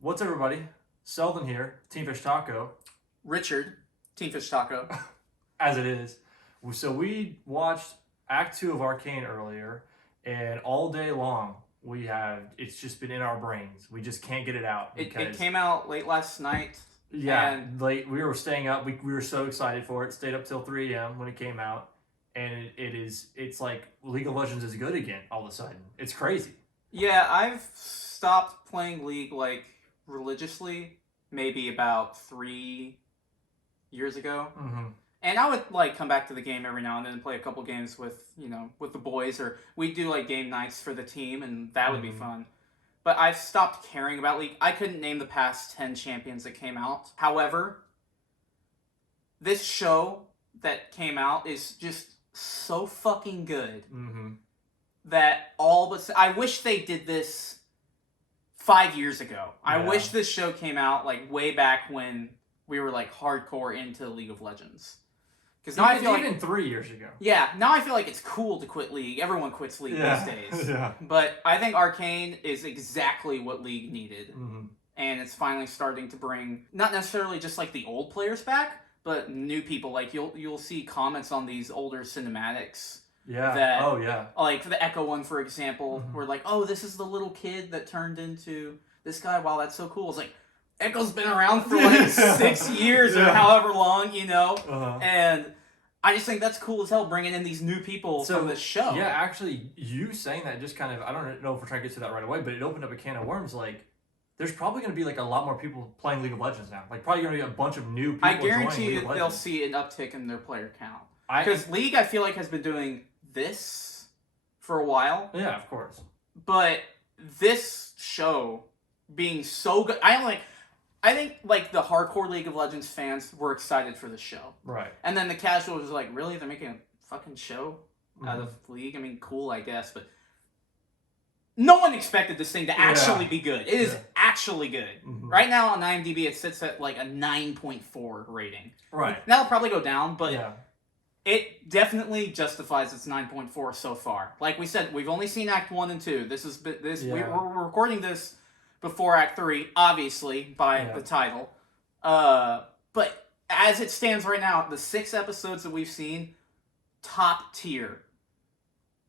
What's everybody? Selden here, Team Fish Taco, Richard, Team Fish Taco. as it is. So we watched Act 2 of Arcane earlier, and all day long it's just been in our brains. We just can't get it out It came out late last night. yeah, and late. We were staying up. We were so excited for it. Stayed up till 3 a.m. when it came out, and it's like League of Legends is good again all of a sudden. It's crazy. Yeah, I've stopped playing League like religiously maybe about 3 years ago. Mm-hmm. And I would like come back to the game every now and then and play a couple games with the boys, or we'd do like game nights for the team, and that would be fun. But I've stopped caring about League. I couldn't name the past 10 champions that came out. However, this show that came out is just so fucking good that I wish they did this 5 years ago. I wish this show came out like way back when we were like hardcore into League of Legends. Because now I feel even 3 years ago. Yeah, now I feel like it's cool to quit League. Everyone quits League these days. Yeah. But I think Arcane is exactly what League needed. And it's finally starting to bring, not necessarily just like the old players back, but new people. Like you'll see comments on these older cinematics. Yeah. Like for the Echo one, for example, where like, oh, this is the little kid that turned into this guy. Wow, that's so cool. It's like, Echo's been around for like 6 years or however long, and I just think that's cool as hell, bringing in these new people from this show. Yeah, actually, you saying that just kind of, I don't know if we're trying to get to that right away, but it opened up a can of worms. Like, there's probably going to be like a lot more people playing League of Legends now. Like, probably going to be a bunch of new people. I guarantee you they'll see an uptick in their player count. Because League, I feel like, has been doing this for a while. Yeah, of course. But this show being so good, I think, like, the hardcore League of Legends fans were excited for the show. Right. And then the casuals was like, really? They're making a fucking show out of League? I mean, cool, I guess, but no one expected this thing to actually be good. It is actually good. Right now on IMDb, it sits at, like, a 9.4 rating. Right. That'll probably go down, but it definitely justifies its 9.4 so far. Like we said, we've only seen Act 1 and 2. We're recording this before Act 3, obviously, by the title. But as it stands right now, the 6 episodes that we've seen, top tier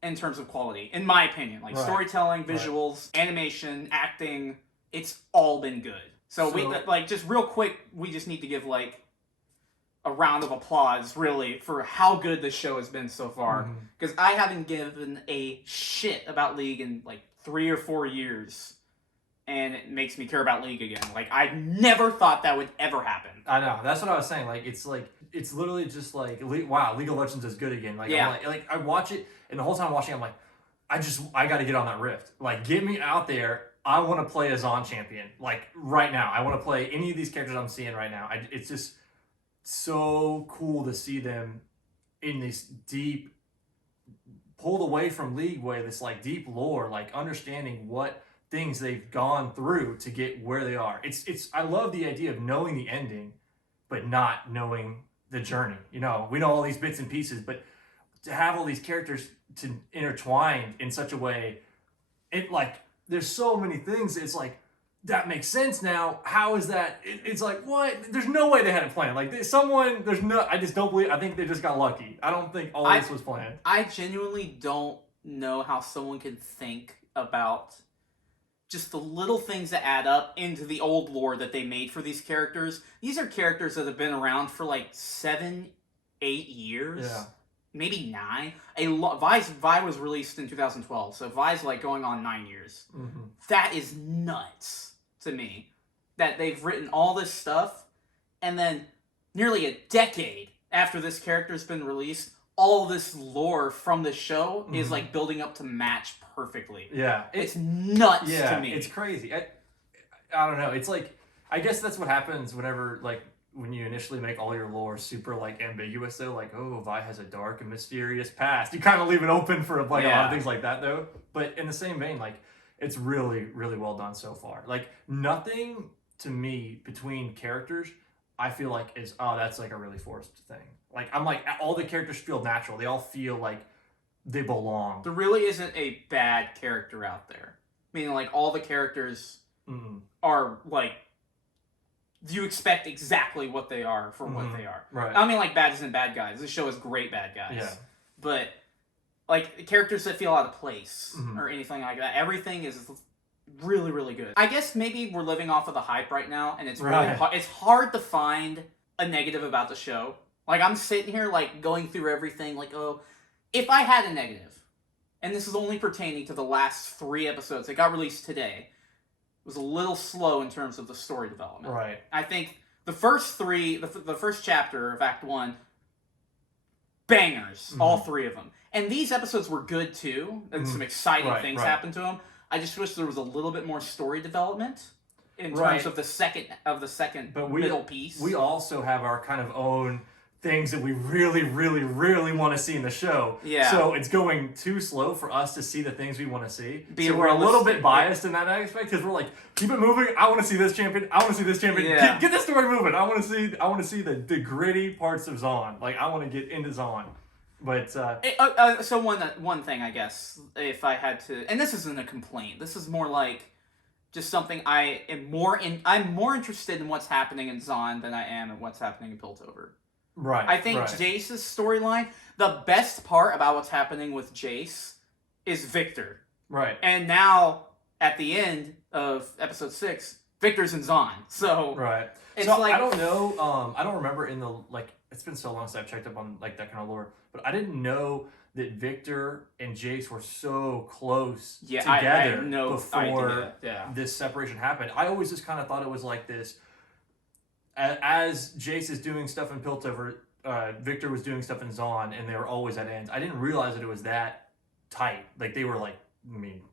in terms of quality, in my opinion. Like storytelling, visuals, animation, acting, it's all been good. So we, like, just real quick, we just need to give, like, a round of applause, really, for how good this show has been so far. Because I haven't given a shit about League in, like, 3 or 4 years. And it makes me care about League again. Like, I never thought that would ever happen. I know. That's what I was saying. Like, it's literally just like, wow, League of Legends is good again. Like, I'm like I watch it, and the whole time watching, I'm like, I got to get on that rift. Like, get me out there. I want to play a Zon champion. Like, right now. I want to play any of these characters I'm seeing right now. It's just so cool to see them in this deep, pulled away from League way, this, like, deep lore, like, understanding what things they've gone through to get where they are. I love the idea of knowing the ending, but not knowing the journey. We know all these bits and pieces, but to have all these characters to intertwine in such a way, there's so many things. It's like, that makes sense now. How is that? It's like, what? There's no way they had it planned. Like, I just don't believe. I think they just got lucky. I don't think all this was planned. I genuinely don't know how someone can think about just the little things that add up into the old lore that they made for these characters. These are characters that have been around for like 7, 8 years. Yeah. Maybe 9. Vi was released in 2012, so Vi's like going on 9 years. That is nuts to me. That they've written all this stuff, and then nearly a decade after this character's been released, all this lore from the show is like building up to match perfectly. Yeah. It's nuts to me. It's crazy. I don't know. It's like, I guess that's what happens whenever, like, when you initially make all your lore super, like, ambiguous, though. Like, oh, Vi has a dark and mysterious past. You kind of leave it open for, like, a lot of things like that, though. But in the same vein, like, it's really, really well done so far. Like, nothing to me between characters I feel like is, that's like a really forced thing. Like, I'm like, all the characters feel natural. They all feel like they belong. There really isn't a bad character out there. Meaning, like, all the characters are like you expect exactly what they are for what they are. Right. I mean, like bad isn't bad guys. This show is great bad guys. Yeah. But like characters that feel out of place or anything like that. Everything is really, really good. I guess maybe we're living off of the hype right now, and it's really it's hard to find a negative about the show. Like I'm sitting here like going through everything like, oh, if I had a negative, and this is only pertaining to the last 3 episodes that got released today, it was a little slow in terms of the story development. Right. I think the first 3, the first chapter of Act 1, bangers, all 3 of them. And these episodes were good too, and some exciting things happened to them. I just wish there was a little bit more story development in terms of the second middle piece. We also have our kind of own things that we really, really, really want to see in the show. Yeah. So it's going too slow for us to see the things we want to see. So we're a little bit biased in that aspect because we're like, keep it moving. I want to see this champion. I want to see this champion. Yeah. Get this story moving. I want to see the gritty parts of Zahn. Like I want to get into Zahn. But so one thing I guess if I had to, and this isn't a complaint. This is more like just something I'm more interested in what's happening in Zahn than I am in what's happening in Piltover. Right. I think Jace's storyline, the best part about what's happening with Jace is Victor. Right. And now at the end of episode 6, Victor's in Zahn. So it's like I don't know. I don't remember in the it's been so long since I've checked up on like that kind of lore, but I didn't know that Victor and Jace were so close together before this separation happened. I always just kind of thought it was like this. As Jace is doing stuff in Piltover, Victor was doing stuff in Zahn, and they were always at ends. I didn't realize that it was that tight. Like they were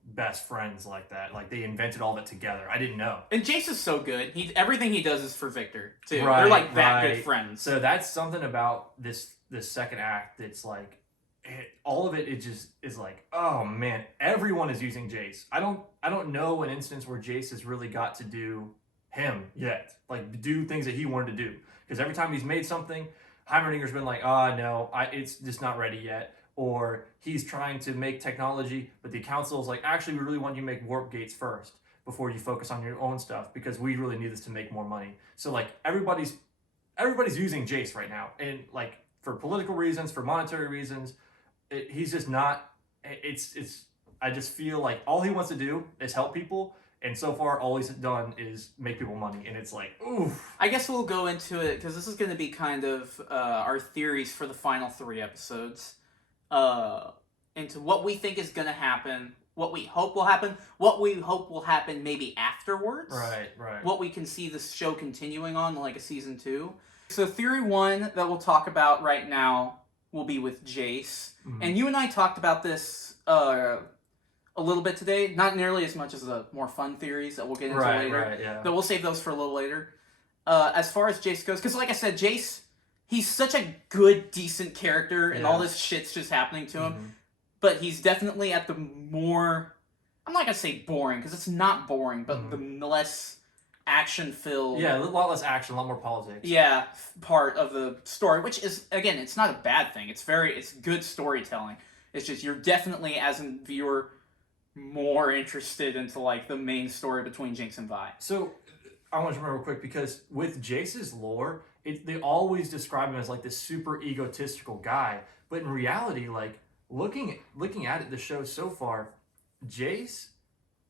best friends like that. Like they invented all that together. I didn't know. And Jace is so good. Everything he does is for Victor too. They're like that good friends. So that's something about this second act that's like all of it. It just is like, oh man, everyone is using Jace. I don't know an instance where Jace has really got to do him yet, like do things that he wanted to do, because every time he's made something, Heimerdinger's been like, no, it's just not ready yet, or he's trying to make technology, but the council's like, actually we really want you to make warp gates first before you focus on your own stuff, because we really need this to make more money. So like everybody's using Jace right now, and like for political reasons, for monetary reasons, he's just not, I just feel like all he wants to do is help people. And so far, all he's done is make people money, and it's like, oof. I guess we'll go into it, because this is going to be kind of our theories for the final 3 episodes. Into what we think is going to happen, what we hope will happen, what we hope will happen maybe afterwards. Right. What we can see this show continuing on, like a season 2. So theory 1 that we'll talk about right now will be with Jace. Mm-hmm. And you and I talked about this a little bit today, not nearly as much as the more fun theories that we'll get into later. Right, yeah. But we'll save those for a little later. As far as Jace goes, because like I said, Jace, he's such a good, decent character, and all this shit's just happening to him. Mm-hmm. But he's definitely at the more, I'm not going to say boring, because it's not boring, but the less action-filled... Yeah, a lot less action, a lot more politics. Yeah, part of the story, which is, again, it's not a bad thing. It's good storytelling. It's just, you're definitely, as a viewer, more interested into like the main story between Jinx and Vi. So I want to remember real quick, because with Jace's lore, they always describe him as like this super egotistical guy, but in reality, like looking at it, the show so far, Jace,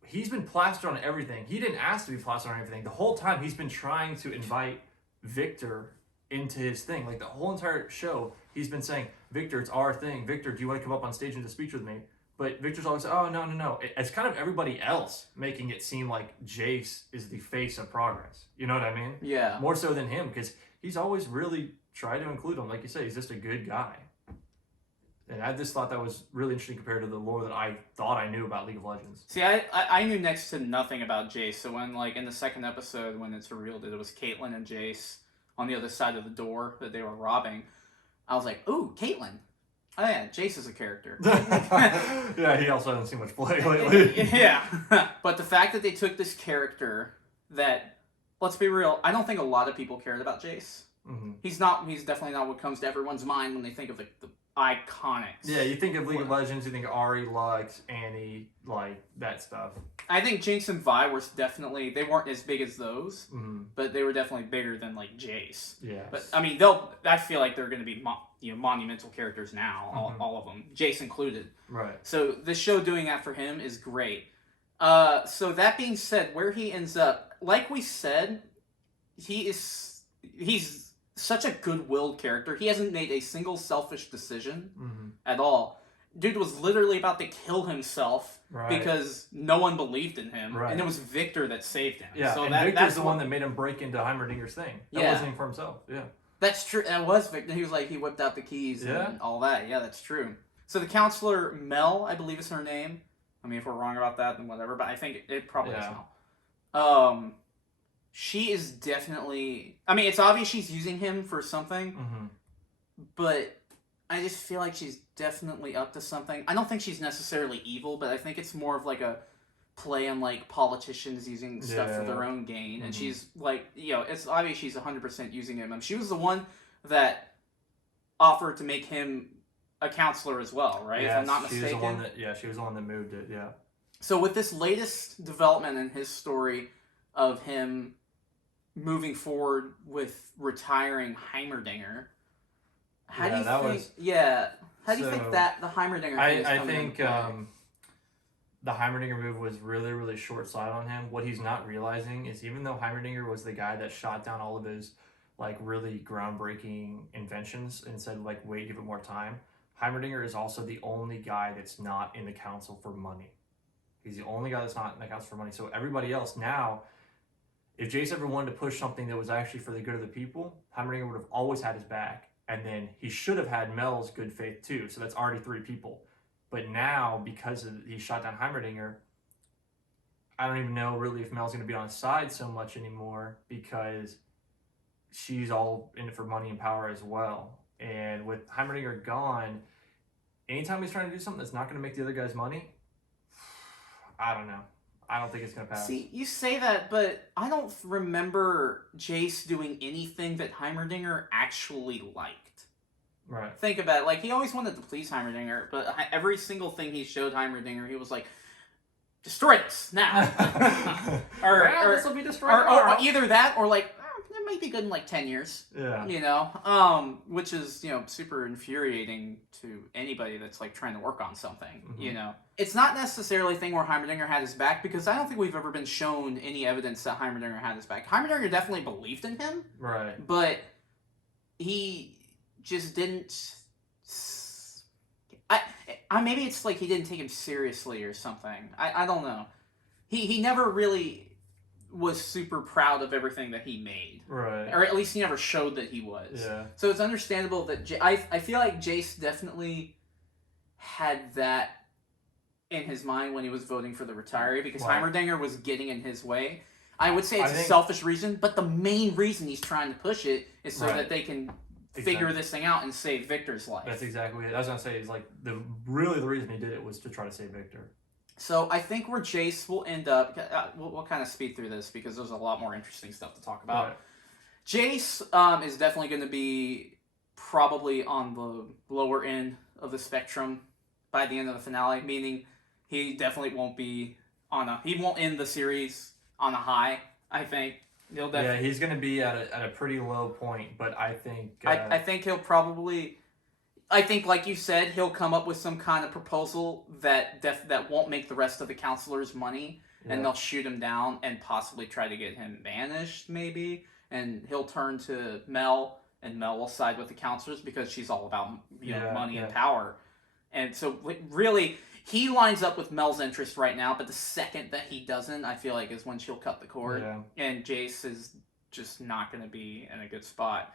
he's been plastered on everything. He didn't ask to be plastered on everything. The whole time he's been trying to invite Victor into his thing. Like the whole entire show, he's been saying, Victor, it's our thing. Victor, do you want to come up on stage and do a speech with me? But Victor's always like, oh, no. It's kind of everybody else making it seem like Jace is the face of progress. You know what I mean? Yeah. More so than him, because he's always really tried to include him. Like you say, he's just a good guy. And I just thought that was really interesting compared to the lore that I thought I knew about League of Legends. See, I knew next to nothing about Jace. So when, like, in the second episode, when it's revealed that it was Caitlyn and Jace on the other side of the door that they were robbing, I was like, ooh, Caitlyn. Oh yeah, Jace is a character. Yeah, he also hasn't seen much play lately. Yeah. But the fact that they took this character that, let's be real, I don't think a lot of people cared about Jace. Mm-hmm. He's definitely not what comes to everyone's mind when they think of the iconics. Yeah, you think of League of Legends, you think Ahri, Lux, Annie, like that stuff. I think Jinx and Vi were definitely, they weren't as big as those, but they were definitely bigger than like Jace. Yeah. But I mean, I feel like they're going to be monumental characters now, all of them, Jace included. Right. So this show doing that for him is great. So that being said, where he ends up, like we said, he's such a good-willed character. He hasn't made a single selfish decision at all. Dude was literally about to kill himself because no one believed in him, and it was Victor that saved him. Yeah, so and Victor's the one that made him break into Heimerdinger's thing. That wasn't him for himself. Yeah, that's true. That was Victor. He was like, he whipped out the keys and all that. Yeah, that's true. So the counselor Mel, I believe is her name. I mean, if we're wrong about that, then whatever. But I think it probably is Mel. She is definitely... I mean, it's obvious she's using him for something, but I just feel like she's definitely up to something. I don't think she's necessarily evil, but I think it's more of like a play on like politicians using stuff for their own gain. And she's like, it's obvious she's 100% using him. She was the one that offered to make him a counselor as well, right? Yeah, if I'm not mistaken. She was the one that moved it, yeah. So with this latest development in his story of him moving forward with retiring Heimerdinger, how do you think that the Heimerdinger thing is coming into play? The Heimerdinger move was really, really short-sighted on him. What he's not realizing is even though Heimerdinger was the guy that shot down all of his like really groundbreaking inventions and said like, wait, give it more time, Heimerdinger is also the only guy that's not in the council for money. He's the only guy that's not in the council for money. So everybody else now, if Jace ever wanted to push something that was actually for the good of the people, Heimerdinger would have always had his back. And then he should have had Mel's good faith too. So that's already 3 people. But now, because he shot down Heimerdinger, I don't even know really if Mel's going to be on his side so much anymore because she's all in it for money and power as well. And with Heimerdinger gone, anytime he's trying to do something that's not going to make the other guys money, I don't know. I don't think it's going to pass. See, you say that, but I don't remember Jace doing anything that Heimerdinger actually liked. Right. Think about it. Like, he always wanted to please Heimerdinger, but every single thing he showed Heimerdinger, he was like, destroy this, now. or this will be destroyed or either that, or like, it might be good in like 10 years. Yeah. Which is, super infuriating to anybody that's like trying to work on something, It's not necessarily a thing where Heimerdinger had his back, because I don't think we've ever been shown any evidence that Heimerdinger had his back. Heimerdinger definitely believed in him. Right. But he just didn't... maybe it's like he didn't take him seriously or something. I don't know. He never really was super proud of everything that he made. Right. Or at least he never showed that he was. Yeah. So it's understandable that... I feel like Jace definitely had that in his mind when he was voting for the retiree, because Heimerdinger was getting in his way. I would say it's a selfish reason, but the main reason he's trying to push it is so that they can figure this thing out and save Victor's life. That's exactly it. I was going to say, is like, the reason he did it was to try to save Victor. So I think where Jace will end up, we'll kind of speed through this because there's a lot more interesting stuff to talk about. Right. Jace is definitely going to be probably on the lower end of the spectrum by the end of the finale, meaning he definitely won't be he won't end the series on a high, I think. He's going to be at a pretty low point, but I think... I think he'll probably... I think, like you said, he'll come up with some kind of proposal that won't make the rest of the counselors money, and they'll shoot him down and possibly try to get him banished, maybe, and he'll turn to Mel, and Mel will side with the counselors because she's all about money and power. And so, really, he lines up with Mel's interest right now, but the second that he doesn't, I feel like is when she'll cut the cord, and Jace is just not going to be in a good spot.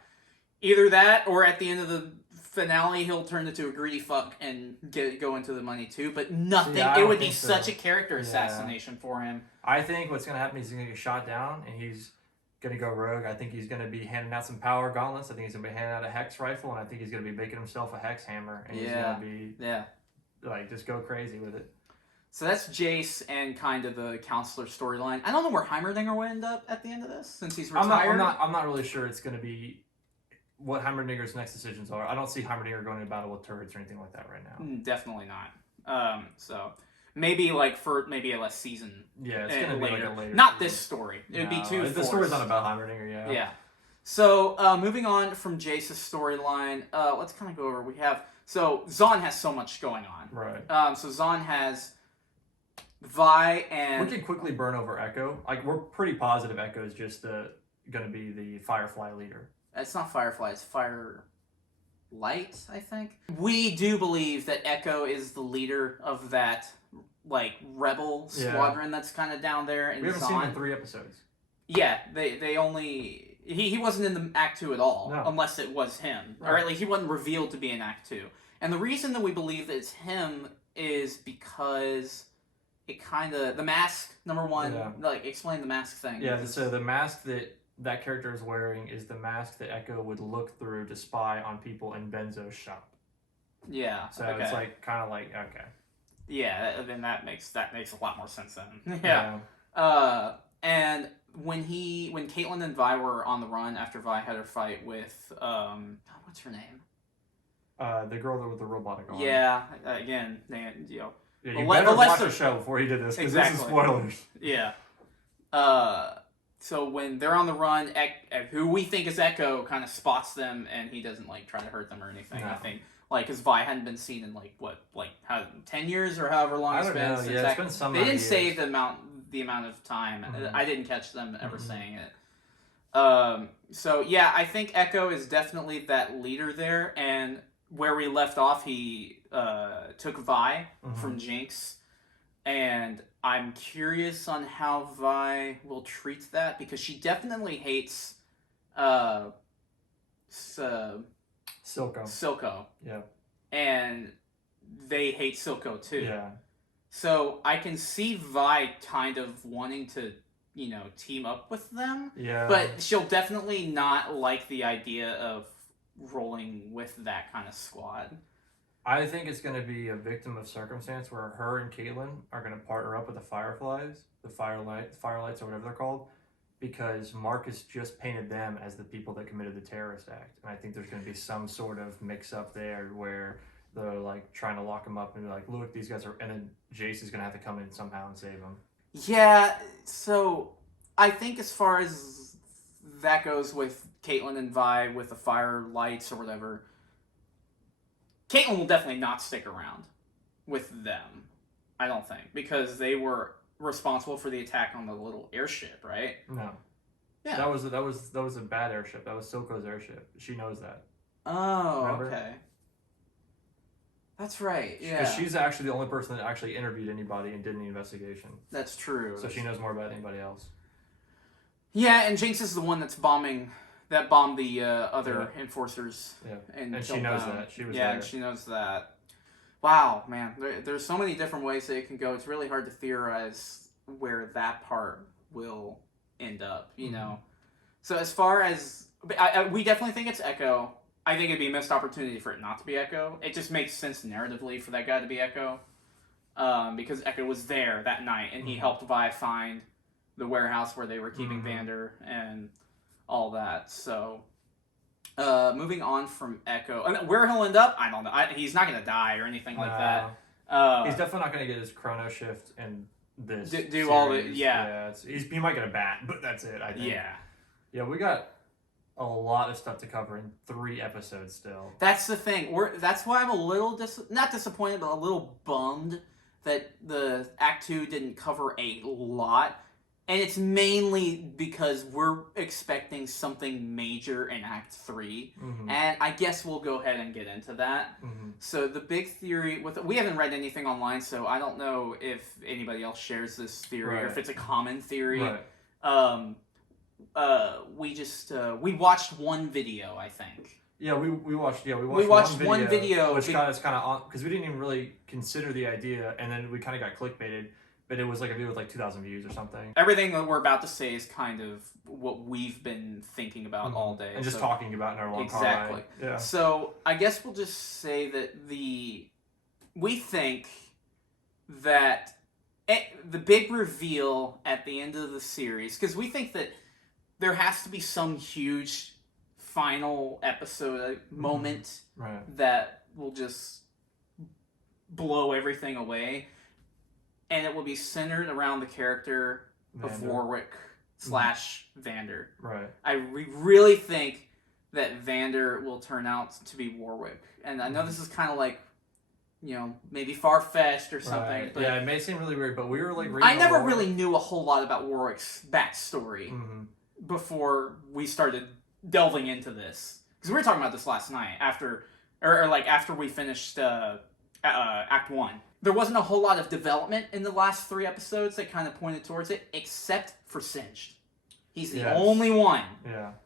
Either that, or at the end of the finale, he'll turn into a greedy fuck and go into the money too. But nothing. It would be such a character assassination for him. I think what's going to happen is he's going to get shot down, and he's going to go rogue. I think he's going to be handing out some power gauntlets. I think he's going to be handing out a hex rifle, and I think he's going to be making himself a hex hammer. And he's going to be like just go crazy with it. So that's Jace and kind of the counselor storyline. I don't know where Heimerdinger will end up at the end of this, since he's retired. I'm not really sure it's going to be what Heimerdinger's next decisions are. I don't see Heimerdinger going into battle with turrets or anything like that right now. Definitely not. So maybe like for maybe a less season. Yeah, it's gonna be like a later. Not season. This story. It would be too forced. The story's not about Heimerdinger. Yeah. Yeah. So moving on from Jace's storyline, let's kind of go over. Zahn has so much going on. Right. So Zahn has Vi and... We can quickly burn over Echo. Like, we're pretty positive Echo is just going to be the Firefly leader. It's not Firefly, it's Firelight, I think. We do believe that Echo is the leader of that, like, rebel squadron that's kind of down there in We haven't Zahn. seen him in 3 episodes. Yeah, they only... He wasn't in the Act 2 at all, unless it was him. Right. Or at least he wasn't revealed to be in Act 2. And the reason that we believe that it's him is because it kind of... The mask, number one, like, explain the mask thing. Yeah, so the mask that character is wearing is the mask that Echo would look through to spy on people in Benzo's shop. Yeah. So it's like, kind of like, okay. Yeah, then that makes a lot more sense then. Yeah. And... When Caitlyn and Vi were on the run after Vi had her fight with what's her name? The girl with the robotic arm. Yeah, again, you better watch the show before you did this, because this is spoilers. Yeah. So when they're on the run, who we think is Echo kind of spots them, and he doesn't like try to hurt them or anything. No. I think because Vi hadn't been seen in like 10 years or however long it's been. Since it's been some. They didn't say the amount of time. Mm-hmm. I didn't catch them ever saying it. So yeah, I think Echo is definitely that leader there, and where we left off, he took Vi from Jinx, and I'm curious on how Vi will treat that, because she definitely hates Silco. Yeah. And they hate Silco too. Yeah. So I can see Vi kind of wanting to, team up with them. Yeah. But she'll definitely not like the idea of rolling with that kind of squad. I think it's going to be a victim of circumstance where her and Caitlyn are going to partner up with the Fireflies, the Firelights or whatever they're called, because Marcus just painted them as the people that committed the terrorist act. And I think there's going to be some sort of mix-up there where they're like trying to lock him up and be like, look, these guys are... And then Jace is going to have to come in somehow and save him. Yeah, so I think as far as that goes with Caitlyn and Vi with the Firelights or whatever, Caitlyn will definitely not stick around with them, I don't think, because they were responsible for the attack on the little airship, right? No. Yeah. That was a bad airship. That was Silco's airship. She knows that. Oh, remember? Okay. That's right, yeah. Because she's actually the only person that actually interviewed anybody and did any investigation. That's true. So she knows more about anybody else. Yeah, and Jinx is the one that's bombed the other enforcers. Yeah, and she knows that. She was there. Yeah, and she knows that. Wow, man. There's so many different ways that it can go. It's really hard to theorize where that part will end up, you know? So as far as... we definitely think it's Echo. I think it'd be a missed opportunity for it not to be Echo. It just makes sense narratively for that guy to be Echo. Because Echo was there that night, and he helped Vi find the warehouse where they were keeping Vander and all that. So, moving on from Echo. Where he'll end up, I don't know. He's not going to die or anything like that. He's definitely not going to get his chrono shift and this do all the... Yeah. He might get a bat, but that's it, I think. Yeah. Yeah, we got a lot of stuff to cover in 3 episodes still. That's the thing. That's why I'm a little not disappointed, but a little bummed that the Act 2 didn't cover a lot. And it's mainly because we're expecting something major in Act 3. And I guess we'll go ahead and get into that. So the big theory... we haven't read anything online, so I don't know if anybody else shares this theory or if it's a common theory. Right. We watched one video, I think. Yeah, we watched one video which got us kind of on, because we didn't even really consider the idea, and then we kind of got clickbaited. But it was like a video with like 2,000 views or something. Everything that we're about to say is kind of what we've been thinking about all day. And just talking about in our long car ride. Yeah. So I guess we'll just say that we think that the big reveal at the end of the series, because we think that there has to be some huge final episode moment Right. that will just blow everything away, and it will be centered around the character of Warwick / Vander. Right. I really think that Vander will turn out to be Warwick, and I know this is kind of like, you know, maybe far-fetched or something. Right. But yeah, it may seem really weird, but we were like reading I never really knew a whole lot about Warwick's backstory before we started delving into this, because we were talking about this last night after we finished Act 1. There wasn't a whole lot of development in the last 3 episodes that kind of pointed towards it, except for Singed. He's the only one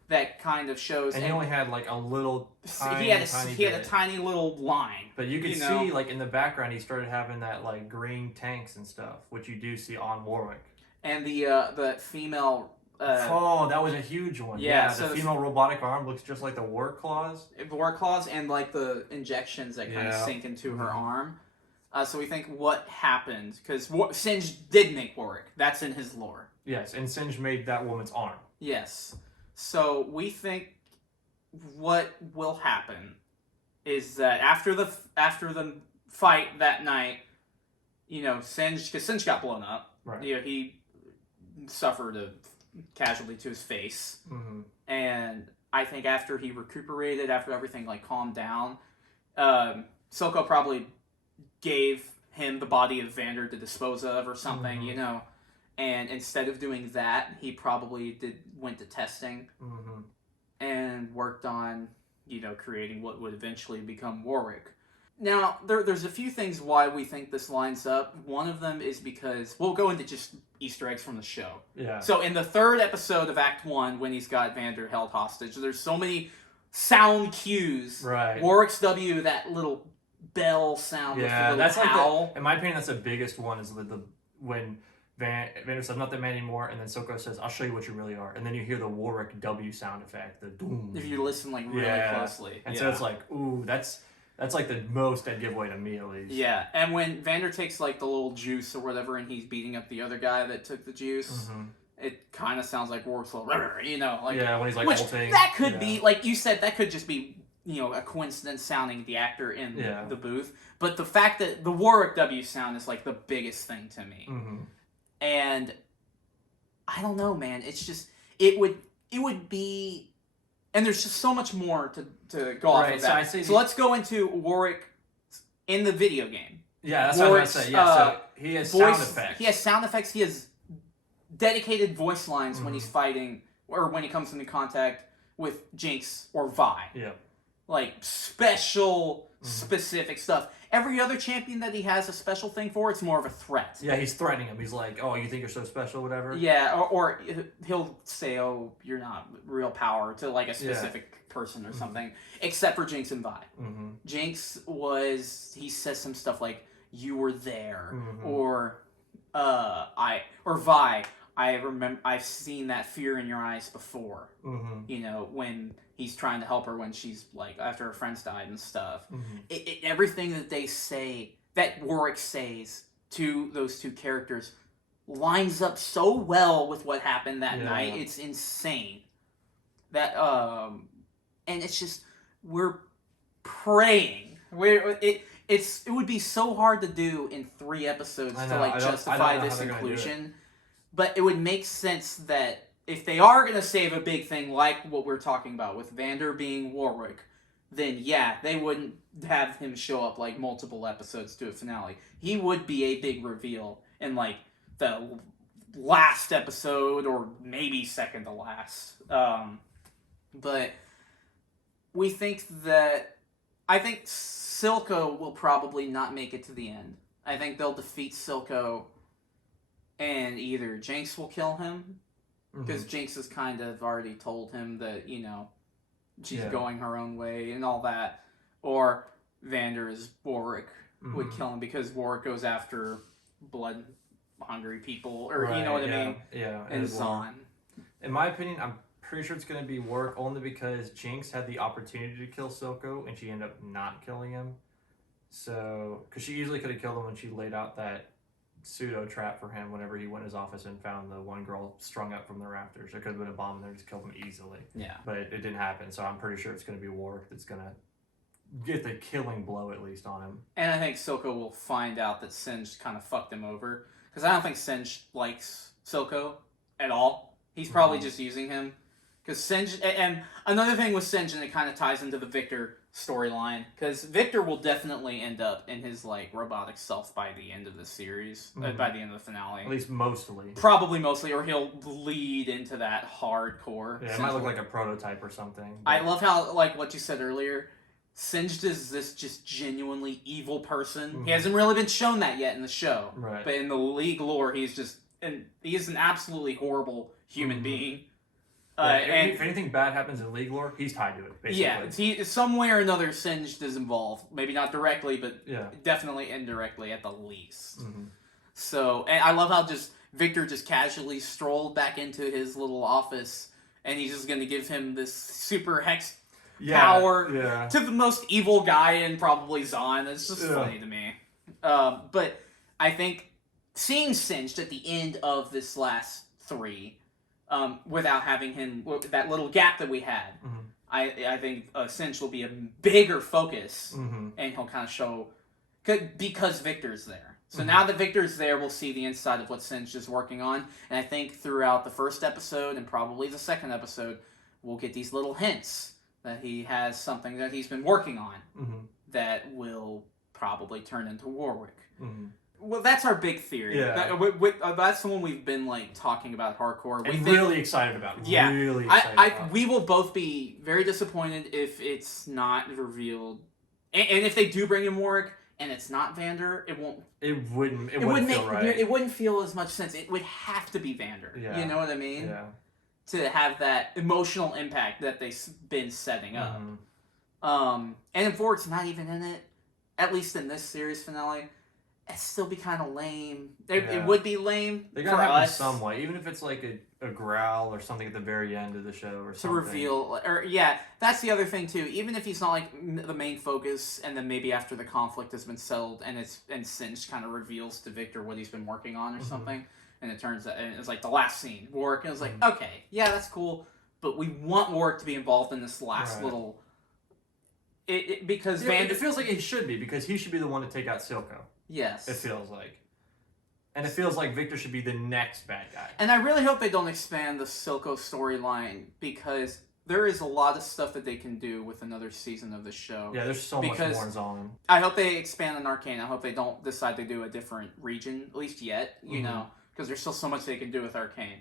that kind of shows. And he only had like a little tiny, he had a tiny little line. But you could see, like, in the background, he started having that, like, green tanks and stuff, which you do see on Warwick. And the female... that was a huge one. Yeah, so the female robotic arm looks just like the war claws. War claws and, like, the injections that kind of sink into her arm. So we think what happened, because Singed did make Warwick. That's in his lore. Yes, and Singed made that woman's arm. Yes. So we think what will happen is that after the fight that night, you know, Singed, because Singed got blown up. Right. You know, he suffered a casualty to his face. And I think after he recuperated, after everything, like, calmed down, Silco probably gave him the body of Vander to dispose of or something, you know. And instead of doing that, he probably went to testing and worked on, you know, creating what would eventually become Warwick. Now, there's a few things why we think this lines up. One of them is because we'll go into just Easter eggs from the show. Yeah. So in the 3rd episode of Act 1, when he's got Vander held hostage, there's so many sound cues. Right. Warwick's W, that little bell sound with the little that's howl. like in my opinion, that's the biggest one, is when Vander says, "I'm not the man anymore," and then Silco says, "I'll show you what you really are," and then you hear the Warwick W sound effect, the doom. If you listen, like, really closely. And so it's like, ooh, that's like the most dead giveaway to me, at least. Yeah, and when Vander takes, like, the little juice or whatever, and he's beating up the other guy that took the juice, it kind of sounds like Warwick's little, you know, like, when he's like ulting. That could be, like you said, that could just be, you know, a coincidence sounding the actor in the booth. But the fact that the Warwick W sound is, like, the biggest thing to me. And I don't know, man. It's just, it would be, and there's just so much more to go off of that. So let's go into Warwick in the video game. Yeah, that's what I was going to say. Yeah, so he has sound effects. He has sound effects. He has dedicated voice lines when he's fighting, or when he comes into contact with Jinx or Vi. Yeah. Like, special, specific stuff. Every other champion that he has a special thing for, it's more of a threat. Yeah, he's threatening him. He's like, "Oh, you think you're so special, whatever." Yeah, or he'll say, "Oh, you're not real power," to, like, a specific person or something. Except for Jinx and Vi. Jinx he says some stuff like, "You were there," or Vi, "I remember, I've seen that fear in your eyes before." You know, when he's trying to help her when she's, like, after her friends died and stuff. Everything that they say, that Warwick says to those two characters, lines up so well with what happened that night. It's insane. That and it's just, we're praying. It would be so hard to do in 3 episodes to, like, justify this inclusion. But it would make sense that if they are going to save a big thing like what we're talking about with Vander being Warwick, then yeah, they wouldn't have him show up, like, multiple episodes to a finale. He would be a big reveal in, like, the last episode, or maybe second to last. But we think that, I think Silco will probably not make it to the end. I think they'll defeat Silco, and either Jinx will kill him, because Jinx has kind of already told him that, you know, she's going her own way and all that. Or Vander's Warwick would kill him, because Warwick goes after blood-hungry people, or you know what I mean? Yeah. And Zahn. In my opinion, I'm pretty sure it's going to be Warwick, only because Jinx had the opportunity to kill Silco, and she ended up not killing him. So, because she easily could have killed him when she laid out that pseudo trap for him whenever he went in his office and found the one girl strung up from the rafters. There could have been a bomb in there, just killed him easily. Yeah. But it didn't happen, so I'm pretty sure it's going to be Warwick that's going to get the killing blow at least on him. And I think Silco will find out that Singe kind of fucked him over. Because I don't think Singe likes Silco at all. He's probably just using him. Because Singe... And another thing with Singe, and it kind of ties into the Victor storyline, because Victor will definitely end up in his, like, robotic self by the end of the series. By the end of the finale. At least mostly. Probably mostly, or he'll bleed into that hardcore. Yeah, it might look like a prototype or something. But I love how, like, what you said earlier... Singed is this just genuinely evil person. He hasn't really been shown that yet in the show. Right. But in the League lore, he is an absolutely horrible human being. And if anything bad happens in League lore, he's tied to it, basically. Yeah, some way or another, Singed is involved. Maybe not directly, but definitely indirectly at the least. So, and I love how just Victor just casually strolled back into his little office, and he's just going to give him this super hex power to the most evil guy in probably Zahn. It's just funny to me. But I think seeing Singed at the end of this last 3, without having him, that little gap that we had, I think Singed will be a bigger focus, and he'll kind of show, because Victor's there. So now that Victor's there, we'll see the inside of what Singed is working on, and I think throughout the first episode, and probably the second episode, we'll get these little hints that he has something that he's been working on that will probably turn into Warwick. Well, that's our big theory. Yeah. That's the one we've been like talking about hardcore. And really excited about. Yeah. Really excited about. We will both be very disappointed if it's not revealed. And if they do bring in Warwick and it's not Vander, it won't... It wouldn't feel right. It wouldn't feel as much sense. It would have to be Vander. Yeah. You know what I mean? Yeah. To have that emotional impact that they've been setting up. And if Warwick's not even in it, at least in this series finale, it'd still be kind of lame. It would be lame they gotta have us. In some way, even if it's like a growl or something at the very end of the show or something. To reveal, that's the other thing too. Even if he's not like the main focus, and then maybe after the conflict has been settled and Singed kind of reveals to Victor what he's been working on or something. And it turns out, and it's like the last scene, Warwick, and it's like, okay, yeah, that's cool, but we want Warwick to be involved in this last little... because Vander... It feels like he should be, because he should be the one to take out Silco. Yes. It feels like. And it feels like Victor should be the next bad guy. And I really hope they don't expand the Silco storyline, because there is a lot of stuff that they can do with another season of the show. Yeah, there's so much more on. I hope they expand on Arcane. I hope they don't decide to do a different region, at least yet, you know, because there's still so much they can do with Arcane.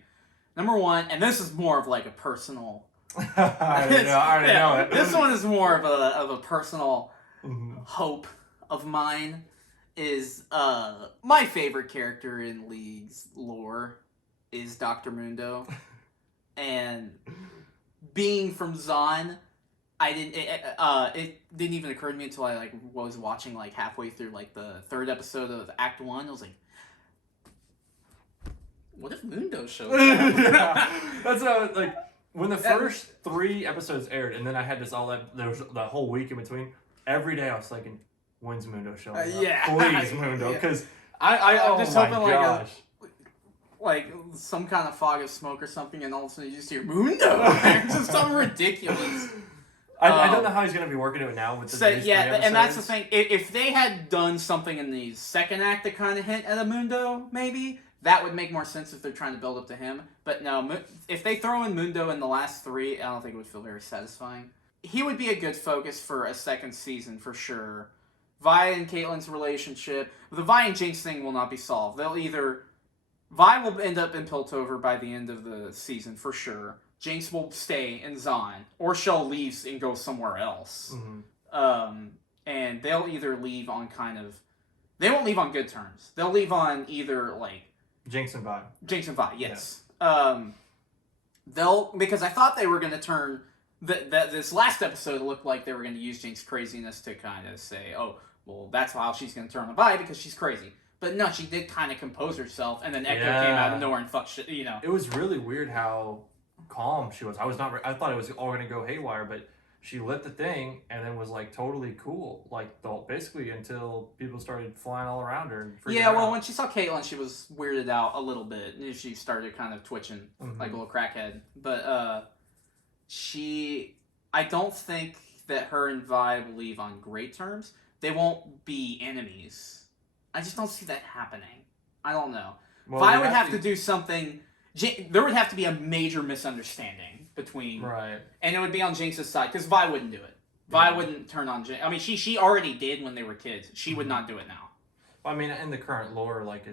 Number one, and this is more of like a personal... I already know it. This one is more of a personal hope of mine, is my favorite character in League's lore is Dr. Mundo. And being from Zahn, it didn't even occur to me until I was watching halfway through the 3rd episode of Act 1. I was like, what if Mundo shows up? That's how, when the first 3 episodes aired, and then I had there was the whole week in between, every day I was thinking, when's Mundo showing up? Please, Mundo, because I'm just hoping some kind of fog of smoke or something, and all of a sudden you just hear Mundo. Just something ridiculous. I don't know how he's going to be working it now with the news 3 episodes. And that's the thing. If they had done something in the second act that kind of hint at a Mundo, maybe, that would make more sense if they're trying to build up to him. But no, if they throw in Mundo in the last 3, I don't think it would feel very satisfying. He would be a good focus for a second season, for sure. Vi and Caitlyn's relationship. The Vi and Jinx thing will not be solved. Vi will end up in Piltover by the end of the season, for sure. Jinx will stay in Zahn, or she'll leave and go somewhere else. And they'll either leave on they won't leave on good terms. They'll leave on either, Jinx and Vi. Jinx and Vi, yes. Yeah. Because I thought they were going to turn... this last episode looked like they were going to use Jinx's craziness to kind of say, oh, well, that's how she's going to turn on Vi, because she's crazy. But no, she did kind of compose herself, and then Echo came out of nowhere and fucked shit, It was really weird how calm she was. I thought it was all going to go haywire, but she lit the thing and then was like totally cool, like basically until people started flying all around her. And yeah, well, out. when she saw Caitlyn, she was weirded out a little bit. She started kind of twitching like a little crackhead. But I don't think that her and Vi will leave on great terms. They won't be enemies. I just don't see that happening. I don't know. Well, Vi would have to do something. There would have to be a major misunderstanding between, right, and it would be on Jinx's side because Vi wouldn't do it. Vi wouldn't turn on Jinx. I mean, she already did when they were kids. She would not do it now. Well, I mean, in the current lore, like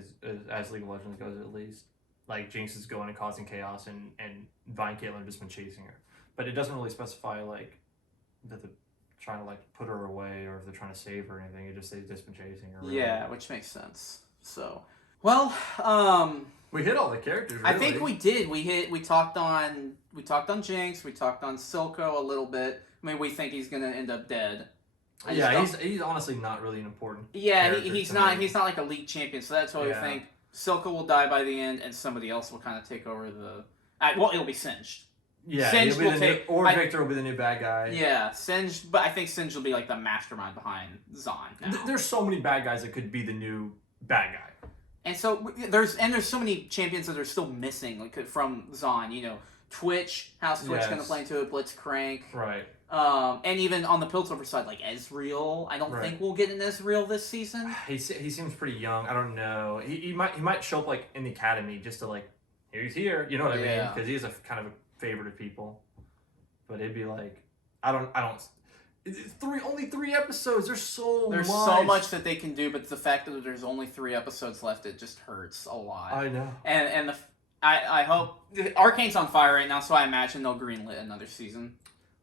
as League of Legends goes, at least, like Jinx is going and causing chaos, and Vi and Caitlyn have just been chasing her. But it doesn't really specify like that they're trying to like put her away or if they're trying to save her or anything. They've just been chasing her. Really. Yeah, which makes sense. So, well, we hit all the characters. Really. I think we did. We talked on Jinx. We talked on Silco a little bit. I mean, we think he's gonna end up dead. Yeah, he's honestly not really an important. Yeah, he's not like a league champion. So that's what we think. Silco will die by the end, and somebody else will kind of take over the. Well, it'll be Singed. Yeah, Singed will take, Victor will be the new bad guy. Yeah, Singed, but I think Singed will be like the mastermind behind Zon. Now. There's so many bad guys that could be the new bad guy. And so there's so many champions that are still missing, like from Zon. You know, Twitch. How's Twitch going to play into it? Blitzcrank. Right. And even on the Piltover side, like Ezreal. I don't think we'll get an Ezreal this season. He seems pretty young. I don't know. He might show up like in the academy just to like he's here. You know what I mean? Because he's a kind of a favorite of people. But it'd be like I don't. It's only 3 episodes. There's so much that they can do, but the fact that there's only 3 episodes left, it just hurts a lot. I know. And I hope Arcane's on fire right now, so I imagine they'll greenlit another season.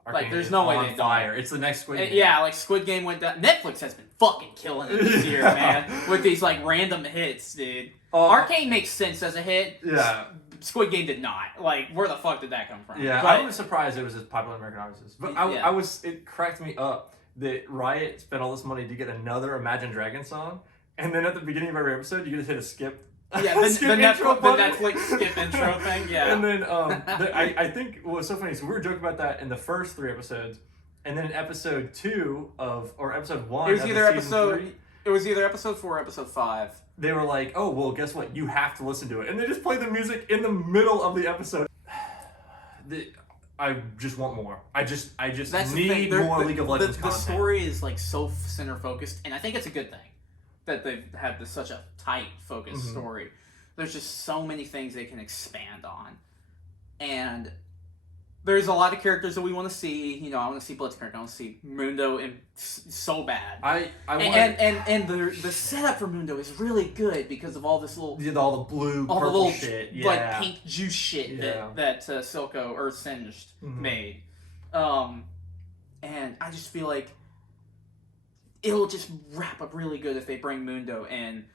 Arcane like there's no way they fire. It's the next Squid Game. Yeah, like Squid Game went down. Netflix has been fucking killing it this year, man, with these like random hits, dude. Arcane makes sense as a hit. Yeah. Squid Game did not. Like, where the fuck did that come from? Yeah, I was surprised it was as popular in American audiences. But it cracked me up that Riot spent all this money to get another Imagine Dragons song, and then at the beginning of every episode, you just hit a skip. Yeah, the Netflix skip intro thing, yeah. And then I think what was so funny is we were joking about that in the first 3 episodes, and then in episode 2 or episode 1 it was either episode 4 or episode 5. They were like, oh, well, guess what? You have to listen to it. And they just play the music in the middle of the episode. I just want more. I just need more League of Legends content. The story is like so center focused, and I think it's a good thing that they've had such a tight focused story. There's just so many things they can expand on, and there's a lot of characters that we want to see. You know, I want to see Blitzcrank. I want to see Mundo, and so bad. And the setup for Mundo is really good because of all this little all the blue, all purple the little shit, like pink juice shit that Silco or Singed made. And I just feel like it'll just wrap up really good if they bring Mundo in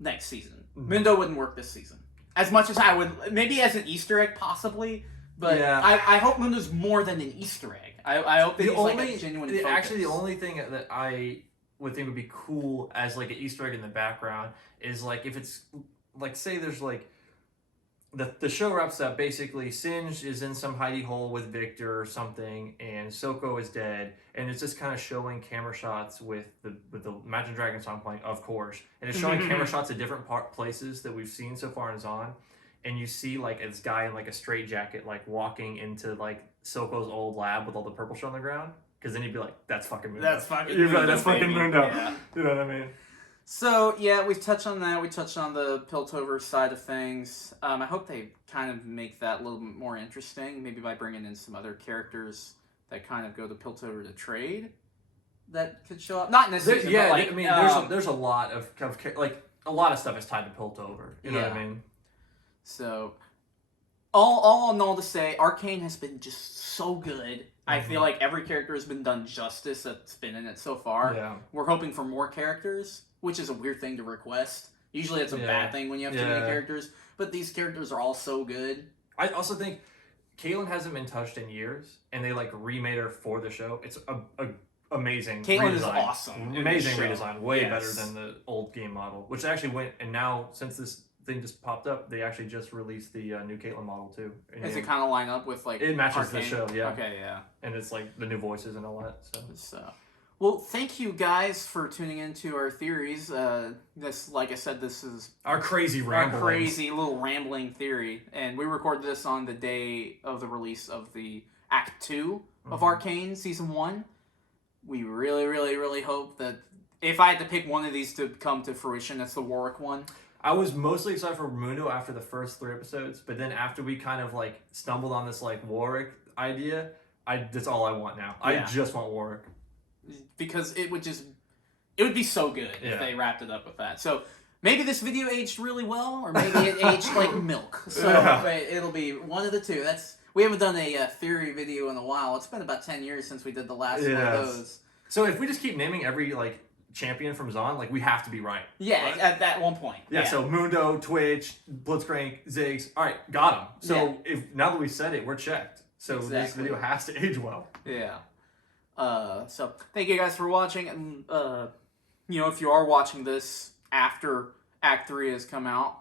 next season. Mundo wouldn't work this season as much as I would. Maybe as an Easter egg, possibly. But I hope Mundo's more than an Easter egg. I hope that he's like a genuine focus. Actually, the only thing that I would think would be cool as like an Easter egg in the background is like if it's like say there's like the show wraps up basically Singed is in some hidey hole with Victor or something and Silco is dead and it's just kind of showing camera shots with the Imagine Dragons song playing, of course, and it's showing camera shots at different places that we've seen so far in Zon. And you see like this guy in like a straight jacket like walking into like Silco's old lab with all the purple shit on the ground. Because then you'd be like, that's fucking Mundo. That's fucking Mundo. That's fucking Mundo. Yeah. You know what I mean? So yeah, we've touched on that. We touched on the Piltover side of things. I hope they kind of make that a little bit more interesting. Maybe by bringing in some other characters that kind of go to Piltover to trade. That could show up. Not necessarily. Yeah, but like, I mean, there's a lot of like a lot of stuff is tied to Piltover. You know what I mean? So, all in all to say, Arcane has been just so good. I feel like every character has been done justice that's been in it so far. Yeah. We're hoping for more characters, which is a weird thing to request. Usually it's a bad thing when you have too many characters, but these characters are all so good. I also think Caitlyn hasn't been touched in years, and they like remade her for the show. It's a amazing Caitlyn redesign. Is awesome. Amazing redesign. Way better than the old game model, which actually went, and now since this thing just popped up. They actually just released the new Caitlyn model too. Does it kind of line up with like? It matches Arcane? the show, yeah. Okay, yeah. And it's like the new voices and all that. So. Well, thank you guys for tuning into our theories. This, like I said, this is our crazy ramblings. Our crazy little rambling theory, and we recorded this on the day of the release of the Act 2 of Arcane Season 1. We really, really, really hope that if I had to pick one of these to come to fruition, that's the Warwick one. I was mostly excited for Mundo after the first 3 episodes, but then after we kind of like stumbled on this like Warwick idea, that's all I want now. Yeah. I just want Warwick. Because it would be so good if they wrapped it up with that. So maybe this video aged really well, or maybe it aged like milk. So it'll be one of the two. We haven't done a theory video in a while. It's been about 10 years since we did the last one of those. So if we just keep naming every like champion from Zon, like we have to be right. Yeah, right? At that one point. Yeah, so Mundo, Twitch, Blitzcrank, Ziggs. All right, got them. So now that we said it, we're checked. So this video has to age well. Yeah. So thank you guys for watching, and if you are watching this after Act 3 has come out,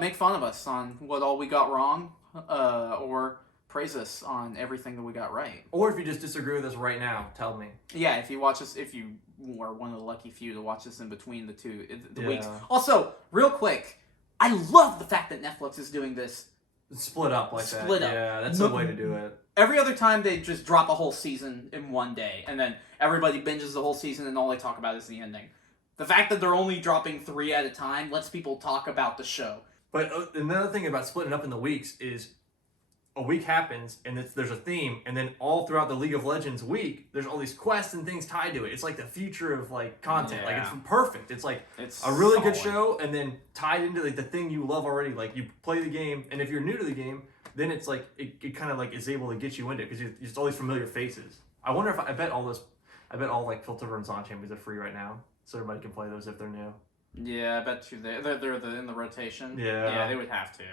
make fun of us on what all we got wrong, or praise us on everything that we got right. Or if you just disagree with us right now, tell me. Yeah, if you watch us, if you are one of the lucky few to watch this in between the weeks. Also, real quick, I love the fact that Netflix is doing this. Split up like that. Split up. Yeah, that's the way to do it. Every other time they just drop a whole season in one day, and then everybody binges the whole season, and all they talk about is the ending. The fact that they're only dropping 3 at a time lets people talk about the show. But another thing about splitting up in the weeks is a week happens, and there's a theme, and then all throughout the League of Legends week, there's all these quests and things tied to it. It's like the future of like content. Yeah. Like it's perfect. It's like it's a really good show, and then tied into like the thing you love already. Like you play the game, and if you're new to the game, then it's like it kind of like is able to get you into it because you're just all these familiar faces. I wonder if I bet all like Piltover and Zon champions are free right now, so everybody can play those if they're new. Yeah, I bet you they're in the rotation. Yeah, they would have to.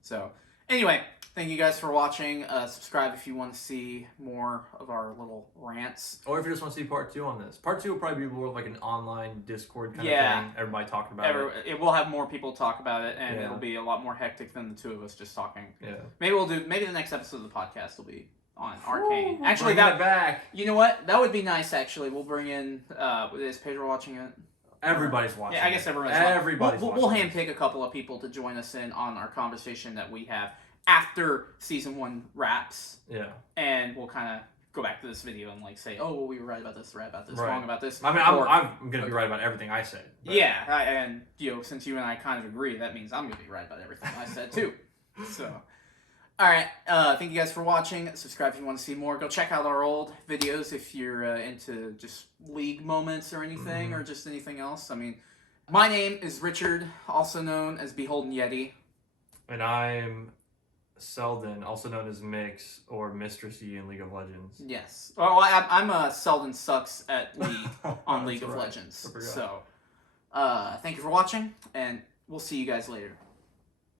So anyway, thank you guys for watching. Subscribe if you want to see more of our little rants, or if you just want to see part 2 on this. Part 2 will probably be more of like an online Discord kind of thing. Everybody talking about it. It will have more people talk about it, and it'll be a lot more hectic than the 2 of us just talking. Yeah. Maybe the next episode of the podcast will be on Arcane. Actually, back. You know what? That would be nice. Actually, we'll bring in. Is Pedro watching it? Everybody's watching. Yeah, I guess everybody's watching. We'll handpick a couple of people to join us in on our conversation that we have after Season 1 wraps. Yeah. And we'll kind of go back to this video and like say, oh, well, we were right about this, wrong about this. I mean, I'm going to be right about everything I said. But. Yeah, and since you and I kind of agree, that means I'm going to be right about everything I said too. So, all right. Thank you guys for watching. Subscribe if you want to see more. Go check out our old videos if you're into just league moments or anything, or just anything else. I mean, my name is Richard, also known as Beholden Yeti. And I'm Selden, also known as Mix or Mistress Yi in League of Legends. Yes. Well, I'm Selden Sucks at League on League of Legends. So, thank you for watching, and we'll see you guys later.